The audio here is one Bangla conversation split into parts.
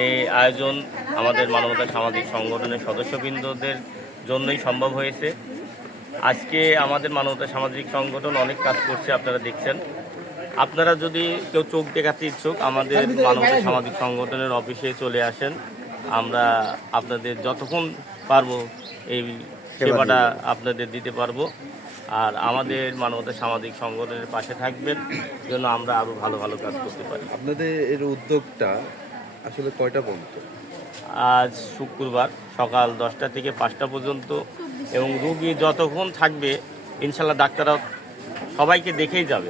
এই আয়োজন আমাদের মানবতা সামাজিক সংগঠনের সদস্যবৃন্দদের জন্যই সম্ভব হয়েছে। আজকে আমাদের মানবতা সামাজিক সংগঠন অনেক কাজ করছে, আপনারা দেখছেন। আপনারা যদি কেউ চোখ দেখাতে ইচ্ছুক, আমাদের মানবতা সামাজিক সংগঠনের অফিসে চলে আসেন। আমরা আপনাদের যতক্ষণ পারবো এই সেবাটা আপনাদের দিতে পারবো। আর আমাদের মানবতা সামাজিক সংগঠনের পাশে থাকবেন যেন আমরা আরও ভালো ভালো কাজ করতে পারি। আপনাদের এর উদ্যোগটা আসলে কয়টা পর্যন্ত? আজ শুক্রবার সকাল 10টা থেকে 5টা পর্যন্ত, এবং রুগী যতক্ষণ থাকবে ইনশাল্লাহ ডাক্তাররা সবাইকে দেখেই যাবে।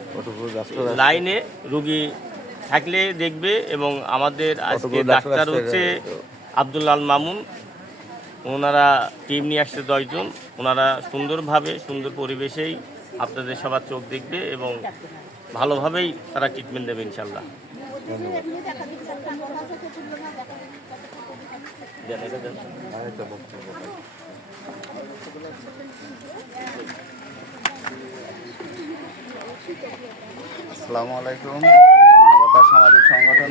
লাইনে রুগী থাকলে দেখবে। এবং আমাদের আজকে ডাক্তার হচ্ছে আব্দুল্লাহ আল মামুন, ওনারা টিম নিয়ে আসছে 10 জন। ওনারা সুন্দরভাবে সুন্দর পরিবেশেই আপনাদের সবার চোখ দেখবে এবং ভালোভাবেই তারা ট্রিটমেন্ট দেবে ইনশাল্লাহ। আসসালামু আলাইকুম। মানবতা সামাজিক সংগঠন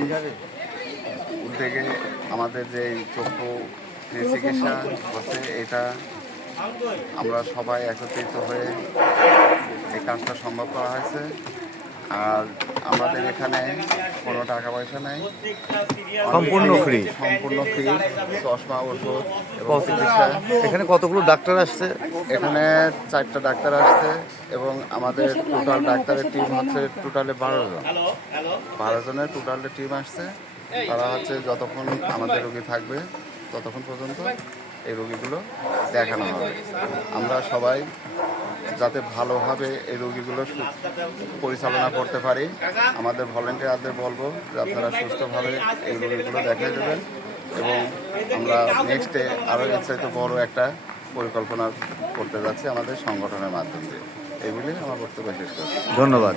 উদ্যোগে আমাদের যে চক্ষু চিকিৎসা হচ্ছে, এটা আমরা সবাই একত্রিত হয়ে এই কাজটা সম্ভব করা হয়েছে। আর আমাদের এখানে কোনো টাকা পয়সা নেই, সম্পূর্ণ ফ্রি চশমা, ওষুধ এবং চিকিৎসা। এখানে কতগুলো ডাক্তার আসছে? এখানে 4টা ডাক্তার আসছে এবং আমাদের টোটাল ডাক্তারের টিম হচ্ছে টোটালে 12 জন। 12 জনের টোটাল টিম আসছে। তারা হচ্ছে যতক্ষণ আমাদের রোগী থাকবে ততক্ষণ পর্যন্ত এই রোগীগুলো দেখানো হবে। আমরা সবাই যাতে ভালোভাবে এই রোগীগুলো পরিচালনা করতে পারি, আমাদের ভলেন্টিয়ারদের বলবো যে আপনারা সুস্থভাবে এই রোগীগুলো দেখিয়ে দেবেন। এবং আমরা নেক্সটে আরও এর চাইতে বড় একটা পরিকল্পনা করতে যাচ্ছি আমাদের সংগঠনের মাধ্যমে। এগুলি আমার বক্তব্য শেষ করছি। ধন্যবাদ।